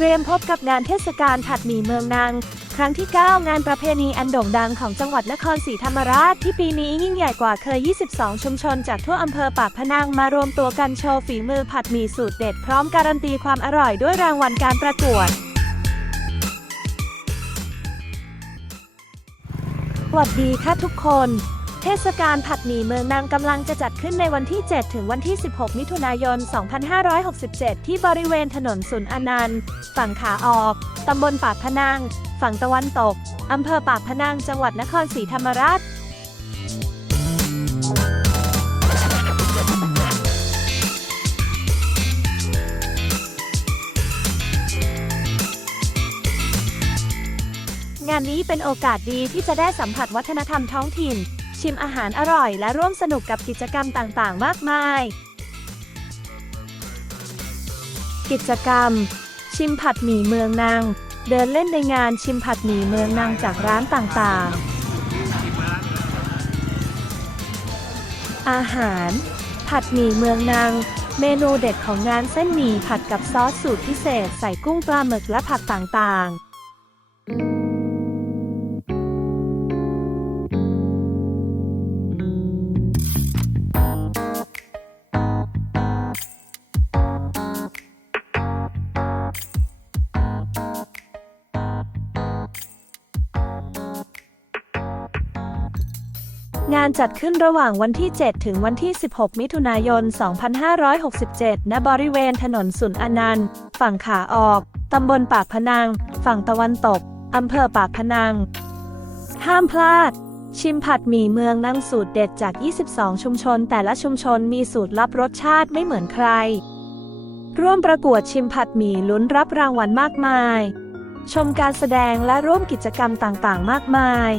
เตรียมพบกับงานเทศกาลผัดหมี่เมืองนางครั้งที่ 9 งานประเพณีอันโด่งดังของจังหวัดนครศรีธรรมราช ที่ปีนี้ยิ่งใหญ่กว่าเคย 22 ชุมชน จากทั่วอำเภอปากพนังมารวมตัวกันโชว์ฝีมือผัดหมี่สูตรเด็ด พร้อมการันตีความอร่อยด้วยรางวัลการประกวดสวัสดีค่ะทุกคน ทศกาลผัดหมี่เมืองนางกำลังจะจัดขึ้นในวันที่ 7 ถึงวันที่ 16 มิถุนายน 2567 ที่บริเวณถนนสุนอนันต์ ฝั่งขาออก ตำบลปากพนัง ฝั่งตะวันตก อำเภอปากพนัง จังหวัดนครศรีธรรมราชงานนี้เป็นโอกาสดีที่จะได้สัมผัสวัฒนธรรมท้องถิ่น ชิมอาหารอร่อย และร่วมสนุกกับกิจกรรมต่างๆ มากมาย กิจกรรม ชิมผัดหมี่เมืองนาง เดินเล่นในงานชิมผัดหมี่เมืองนางจากร้านต่างๆ อาหาร ผัดหมี่เมืองนางเมนูเด็ดของงานเส้นหมี่ผัดกับซอสสูตรพิเศษใส่กุ้งปลาหมึกและผักต่างๆานจัดขึ้นระหว่างวันที่ 7 ถึงวันที่ 16 มิถุนายน 2567 ณ บริเวณถนนสุนอนันต์ ฝั่งขาออก ตำบลปากพนัง ฝั่งตะวันตก อำเภอปากพนัง ห้ามพลาด ชิมผัดหมี่เมืองนั่งสูตรเด็ดจาก 22 ชุมชน แต่ละชุมชนมีสูตรลับรสชาติไม่เหมือนใคร ร่วมประกวดชิมผัดหมี่ลุ้นรับรางวัลมากมาย ชมการแสดงและร่วมกิจกรรมต่างๆ มากมาย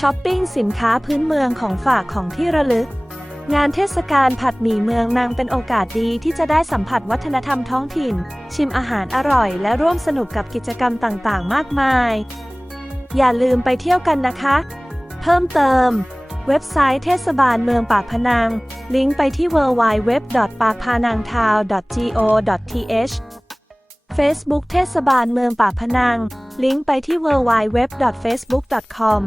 ช้อปปิ้งสินค้าพื้นเมืองของฝากของที่ระลึก งานเทศกาลผัดหมี่เมืองนางเป็นโอกาสดีที่จะได้สัมผัสวัฒนธรรมท้องถิ่น ชิมอาหารอร่อย และร่วมสนุกกับกิจกรรมต่างๆ มากมาย อย่าลืมไปเที่ยวกันนะคะ เพิ่มเติม เว็บไซต์เทศบาลเมืองปากพนัง ลิงก์ไปที่ www.pakpanangtown.go.th Facebook เทศบาลเมืองปากพนัง ลิงก์ไปที่ www.facebook.com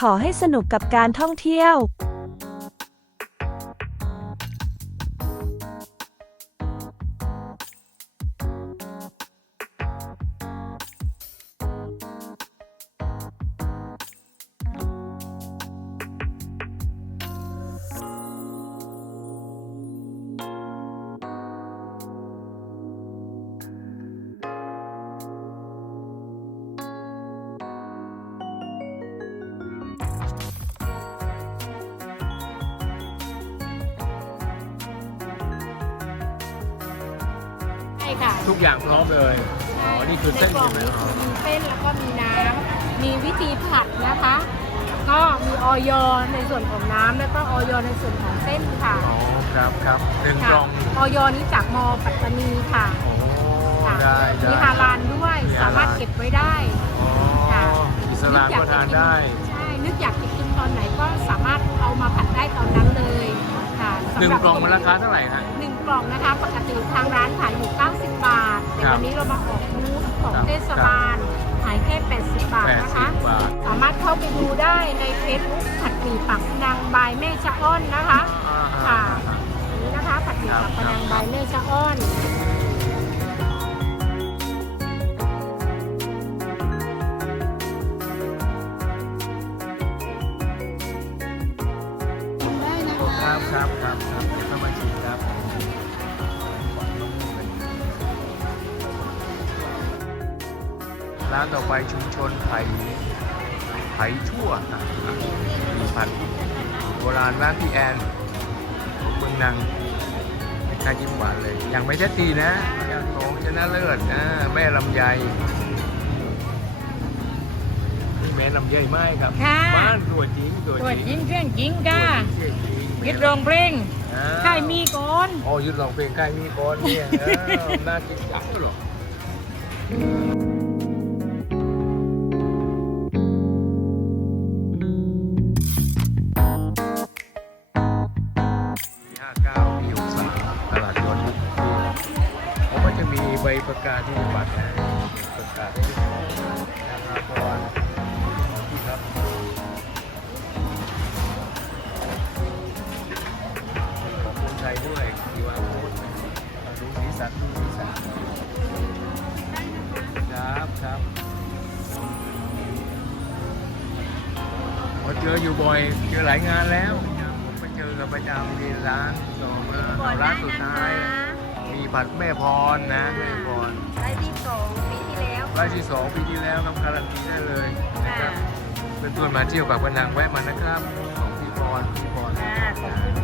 ขอให้สนุกกับการท่องเที่ยว ค่ะทุกอย่างพร้อมเลยอ๋อนี่คือเส้นในกล่องใช่ไหมนี้อ๋อมีเส้นแล้วก็มีน้ำมีวิธีผัดนะคะ ก็มีออยในส่วนของน้ำแล้วก็ออยในส่วนของเส้นค่ะอ๋อครับครับหนึ่งกค่ะล่องออยนี้จากมปัตตานีค่ะโอ้ค่ะได้ได้มีฮาลาลด้วยมีฮาลาลสามารถเก็บไว้ได้อ๋อค่ะอิสลามก็ทานได้ใช่นึกอยากจะกินตอนไหนก็สามารถเอามาผัดได้ตอนนั้นเลย ค่ะสำหนึ่งรับกล่องมันราคาเท่าไหร่คะหนึ่งกล่องนะคะ ปกติทางร้านขายอยู่ 90 บาท แต่ครับวันนี้เรามาออกบูธของครับเทศบาลขายแค่ 80 บาทแปดนะสิคะบบาทสามารถเข้าไปดูได้ในเฟซบุ๊กผัดหมี่ปักนางบายแม่ชะอ้อนนะคะอ่าค่ะ นี่นะคะผัดหมี่ปักนางบายแม่ชะอ้อน ครับครับครับครับเดี๋ยวเข้ามาชิมครับร้านต่อไปชุมชนไผ่ไผ่ชั่วครับมีผัดโบราณร้านพี่แอนเมืองนังเป็นข้าวจิ้มหวานเลย ยังไม่ใช่ตีนะยังของชนะเลิศนะแม่ลำไยแม่ลำไยไหมครับค่ะบ้านตัวจริงตัวตัวจจริริงงเรื่องจริงค่ะเสี ยงจริงยึดโรงเพลงอ้าวไข่มีก่อนอ๋อยึดลองเพลงใกล้มีก้อนเนี่ยเออน่ากินจังหรอปีห้าเก้าปีหกสามตลาดย้อนยุคที่เขาก็จะมีใบประกาศที่บัตรทนะประกาศให้ทุกคนนะครับ ขอบคุณใจด้วยที่ว่าพูดดูสีสันดูสีสันครับครับพอเจออยู่บ่อยเจอหลายงานแล้วผมไปเจอกับประจำที่ร้านต่อมาร้านสุดท้าย มีผัดแม่พรนะแม่พรได้ที่สองปีที่แล้วรายที่สองปีที่แล้วครับการันตีได้เลยนะครับเพื่อนๆมาเที่ยวกับพนังแวะมานะครับของพี่พรพี่พรค่ะขอบคุณ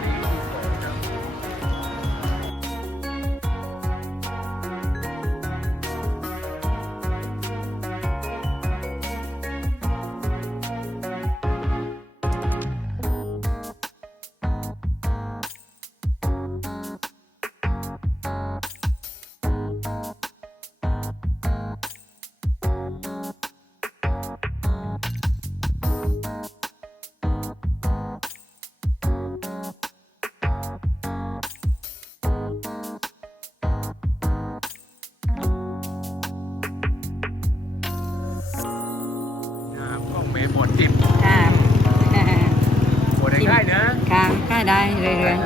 ได้เรื่อย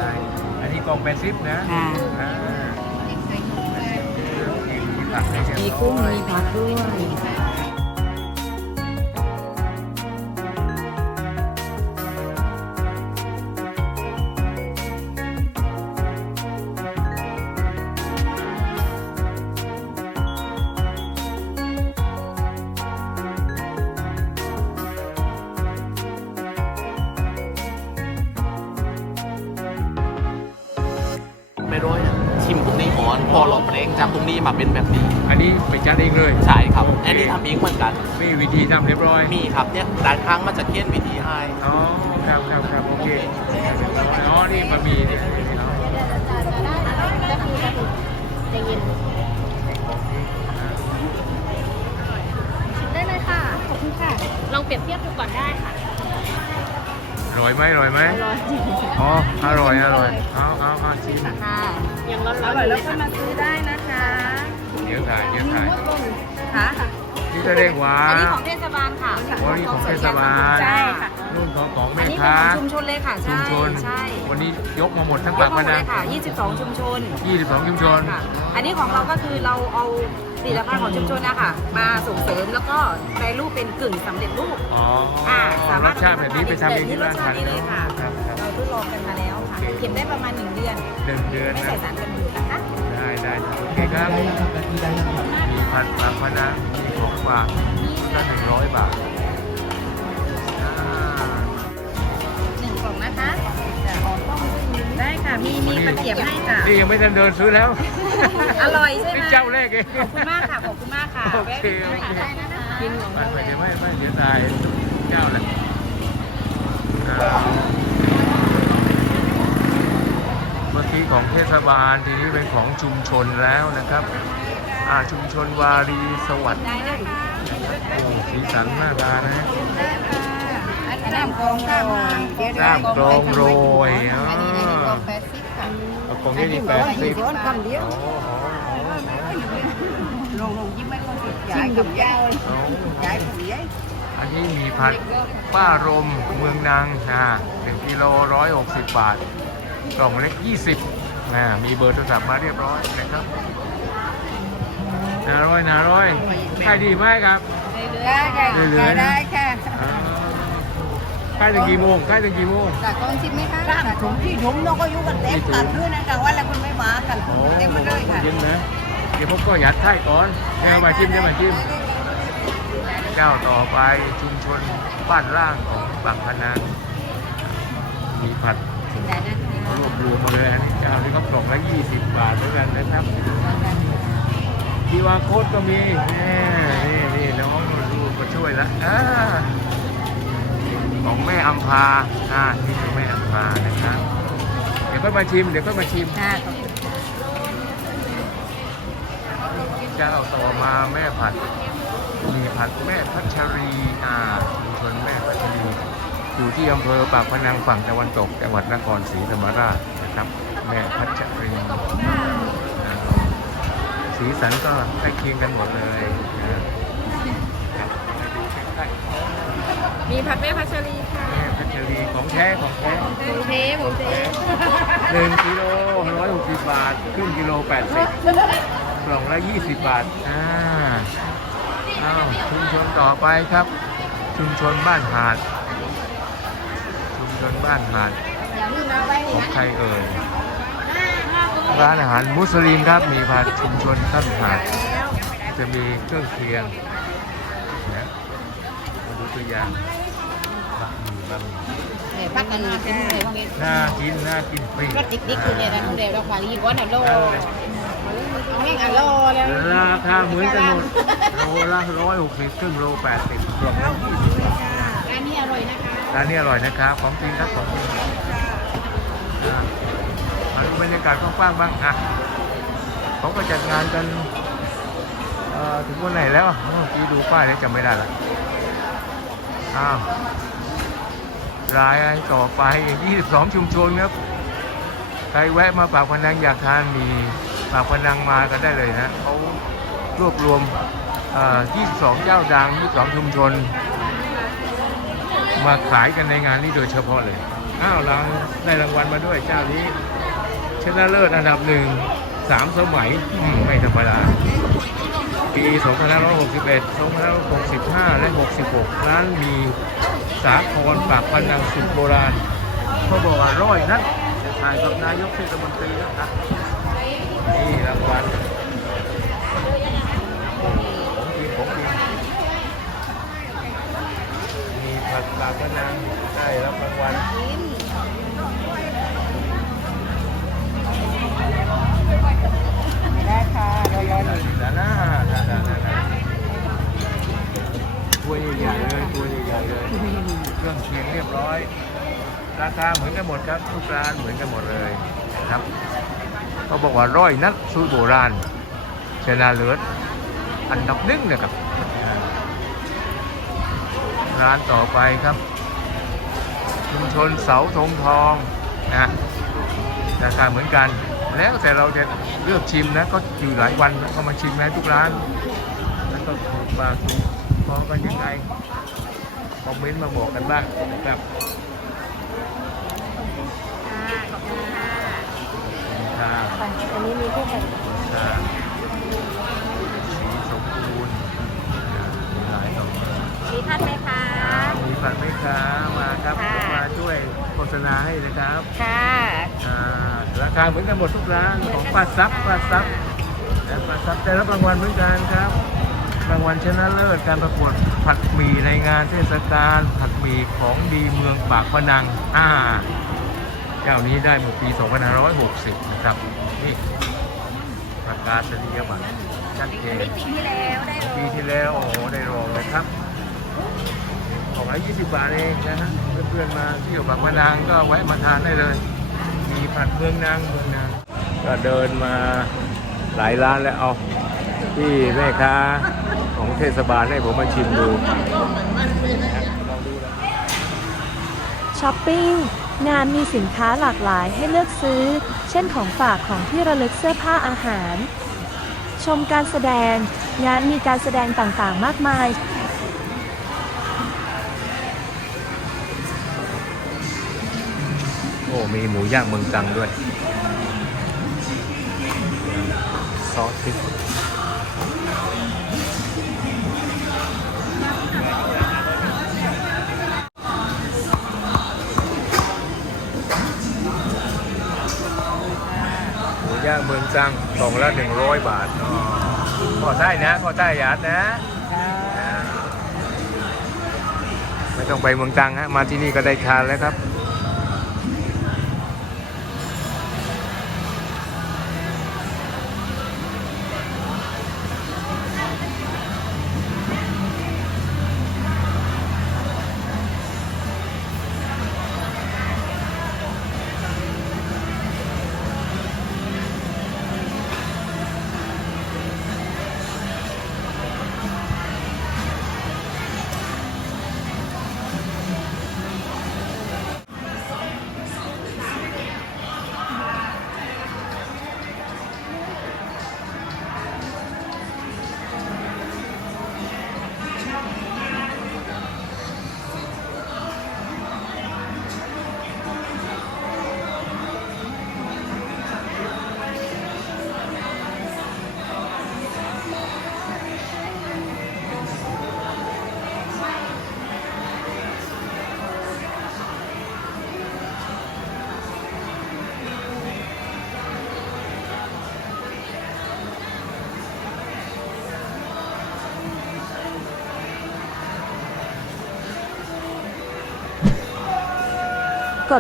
อันนี้กล้องเป็นซิปนะๆค่ะ อ่ามีผักให้เรียบร้อยมีกุ้งมีผักด้วย วิธีทำเรียบร้อย มีครับเนี่ยด้านข้างมันจะเขียนวิธีให้อ๋อ ครับครับครับโอเคอ๋อ นี่บะหมี่เนี่ยอ๋อจะยินชิมได้เลยค่ะ ขอบคุณค่ะ ลองเปรียบเทียบดูก่อนได้ค่ะอร่อยไหมอร่อยไหมอร่อยจริงอ๋ออร่อยอร่อยเอาเอาเอาชิมค่ะยังร้อนๆอยู่เลยค่ะมาซื้อได้นะคะเดี๋ยวถ่ายเดี๋ยวถ่ายค่ะ นี่จะเรียกว่าอันนี้ของเทศบาลค่ะอ๋อนี่ของเทศบาลใช่ค่ะ นู่นของของอัแม่นนี้เป็นค้าของชุมชนเลยค่ะ ชุใช่มชน ใช่วันนี้ยกมาหมดทั้งยปากกมาพหมดนัเลงยค่ะ 22 ชุมชน22 ชุมชน ค่ะ อันนี้ของเราก็คือเราเอาผลิตภัณฑ์ของชุมชนนะคะมาส่งเสริมแล้วก็แปรรูปเป็นกึ่งสำเร็จรูป อ๋ออ่าสามารถสชาติแบบนี้ไปทำเองที่บ้านแบบนี้รสชาตินี้เลยค่ะ ครับครับ เราทดลองกันมาแล้วค่ะเก็บได้ประมาณ 1 เดือนหนึ่งเดือนไม่นะ ใส่สารกันบูดนะคะ ได้ได้โอเคครับมีผัดปลาพนังมี ของฝากละหนึ่งร้อยบาทอ่าหนึ่งกล่องนะคะได้ค่ะ มีมีตะเกียบให้ค่ะนี่ยังไม่ทันเดินซื้อแล้ว อร่อยใช่ไหมนี่เจ้าแรกเองขอบคุณมากค่ะ ขอบคุณมากค่ะโอเคโอเคได้นะคะกินของไม่เราไม่เลยเดี๋ยวไม่ไม่เดี๋ยวตายเจ้าแหละอ่าเมื่อกี้ของเทศบาลทีนี้เป็นของชุมชนแล้วนะครับ อ่าชุมชนวารีสวัสดิ์ได้นะคะโอ้สีสันน่าทานนะน้ำกองค่ะน้ำกรองโรยอ๋ออันนี้ในกองแปดสิบค่ะเอาของนี่ดีแปดสิบร้อนคำเดียวอ๋ออ๋ออ๋อลงลงยิ้มไม่คนติดยายกับยายอ๋อยายของยายอันนี้มีผัดป้ารมเมืองนางอ่าหนึ่งกิโลร้อยหกสิบบาทกล่องเล็กยี่สิบอ่ามีเบอร์โทรศัพท์มาเรียบร้อยนะครับ นาร้อยนาร้อยขายดีไหมครับได้ค่ะเรื่อยๆนะได้ค่ะอ่าขายถึงกี่โมงขายถึงกี่โมงจากกองชิมไหมคะร้านถุงที่ถุงเราก็อยู่กันเต็มกันด้วยนะกลางวันแล้วคุณไม่มากันโอ้เต็มมาเลยค่ะเย็นนะเดี๋ยวผมก็ยัดไส้ก่อนเดี๋ยวมาชิมเดี๋ยวมาชิมเจ้าต่อไปชุมชนบ้านล่างของบางพนังมีผัดชิมได้นะรวบรวมมาเลยอันนี้เจ้าที่เขากล่องละ20บาทด้วยกันนะครับ ทีวาโค้ดก็มีนี่นี่นี่น้องนรูมาช่วยแล้วอ่าของแม่อัมพาอ่านี่ของแม่อัมพานะครับเดี๋ยวก็มาชิม เดี๋ยวก็มาชิมค่ะเจ้าต่อมาแม่ผัดมีผัดแม่พัชรีอ่าชุมชนแม่พัชรีอยู่ที่อำเภอปากพนังฝั่งตะวันตก จังหวัดนครศรีธรรมราชนะครับ แม่พัชรินนะ สีสันก็ใกล้เคียงกันหมดเลยนะครับให้ดูใกล้มีผัดแม่พัชรีค่ะๆแม่พัชรีของแท้ของแท้หมูเทหมูเทหนึ่งกิโลร้อยหกสิบบาทครึ่งกิโลแปดสิบกล่องละยี่สิบบาทอ่าอ้าวชุมชนต่อไปครับ ชุมชนบ้านหาด ชุมชนบ้านหาดอย่าลืมเอาไว้ของใครเอ่ย ร้านอาหารมุสลิมครับ มีพาชุมชนบ้านหาดจะมีเครื่องเคียงนะมาดูตัวอย่างบะหมี่บะหมี่เนี่ยพักกันมาเป็นเลยเป็นน่ากินน่ากินฟรีรถติ๊กๆคือเนี่ยนะน้องเดวเราขวาลีก้อนอะโลเอาแห้งอะโลแล้วราคาเหมือนกันหมดโลละร้อยหกสิบครึ่งโลแปดสิบรวมแล้วยี่สิบร้านนี้อร่อยนะคะร้านนี้อร่อยนะครับของจริงครับของจริง กาศกว้างๆบ้างอะเขาก็จัดงานกันถึงวันไหนแล้วอะเมื่อกี้ดูป้ายแล้วจำไม่ได้ละอ้าวรายต่อไป 22 ชุมชนครับ ใครแวะมาปากพนังอยากทานมีปากพนังมากันได้เลยนะเขารวบรวมเอ่อ22 เจ้าดัง 22 ชุมชน มาขายกันในงานนี้โดยเฉพาะเลย อ้าวรางได้รางวัลมาด้วยเจ้านี้ ชนะเลิศอันดับหนึ่งสามสมัยอืมไม่ธรรมดาปี 2561 2565 และ 66 ร้านมีสาครปากพนังสุดโบราณเขาบอกว่าร้อยนัดจะถ่ายกับนายกเทศมนตรีนะครับนี่รางวัลของจริงของจริงมีผักปากพนังได้รับรางวัล ได้ค่ะรอนๆดาน่าดาน่าดาน่าตัวใหญ่ๆเลยตัวใหญ่ๆเลยเครื่องเคียงเรียบร้อย ราคาเหมือนกันหมดครับทุกร้านเหมือนกันหมดเลยครับเขาบอกว่าร้อยนัดสูตรโบราณชนะเลิศอันดับหนึ่งนะครับ ร้านต่อไปครับ ชุมชนเสาธงทองนะราคาเหมือนกัน แล้วแต่เราจะเลือกชิมนะก็อยู่หลายวันก็มาชิมนะทุกร้าน แล้วก็ถูกปากถูกคอกันยังไงคอมเมนต์มาบอกกันบ้างนะครับขอบคุณค่ะค่ะอันนี้มีพวกแบบค่ะสีสมบูรณ์อ่ามีหลายดอกมีท่านไหมคะมีผักไหมคะมาครับค่ะมาช่วยโฆษณาให้นะครับ ค่ะอ่า ราคาเหมือนกันหมดทุกร้านของป้าซับป้าซับและป้าซับได้รับรางวัลเหมือนกันครับ รางวัลชนะเลิศการประกวดผัดหมี่ในงานเทศกาลผัดหมี่ของดีเมืองปากพนังอ่าเจ้านี้ได้เมื่อปี 2560 นะครับ นี่ประกาศนียบัตรชัดเจนปีที่แล้วได้ปีที่แล้วโอ้โหได้รองเลยครับของละ20 บาทเองนะฮะเพื่อนๆมาเที่ยวบางมะนางก็แวะมาทานได้เลย มีผัดเมืองนางเมืองนางก็เดินมาหลายร้านแล้วเอาที่แม่ค้าของเทศบาลให้ผมมาชิมดูลองดูนะช้อปปิ้งงานมีสินค้าหลากหลายให้เลือกซื้อ เช่นของฝากของที่ระลึกเสื้อผ้าอาหาร ชมการแสดง งานมีการแสดงต่างๆ มากมาย มีหมูย่างเมืองจังด้วย ซอสพริกหมูย่างเมืองจังกล่องละหนึ่งร้อยบาทอ๋อขอได้นะขอได้หยาดนะ ไม่ต้องไปเมืองจังฮะ มาที่นี่ก็ได้ทานแล้วครับ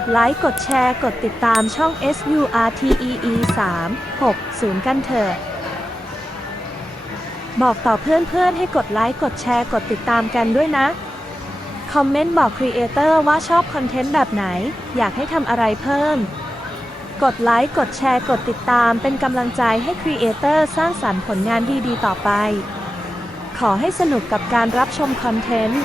ดไลค์ กดแชร์ กดติดตามช่อง SURTEE 3 6 0 กันเถอะ บอกต่อเพื่อนๆ ให้กดไลค์ กดแชร์ กดติดตามกันด้วยนะ คอมเมนต์บอกครีเอเตอร์ว่าชอบคอนเทนต์แบบไหน อยากให้ทำอะไรเพิ่ม กดไลค์ กดแชร์ กดติดตามเป็นกำลังใจให้ครีเอเตอร์สร้างสรรค์ผลงานดีๆ ต่อไป ขอให้สนุกกับการรับชมคอนเทนต์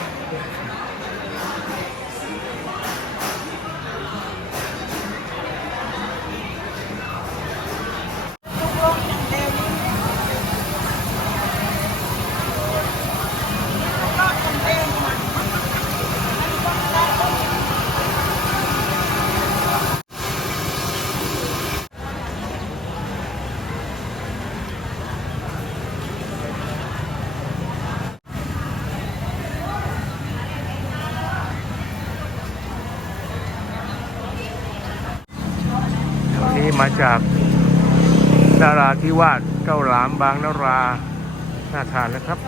มาจากนาราธิวาสเจ้าหลามบางนารา น่าทานนะครับ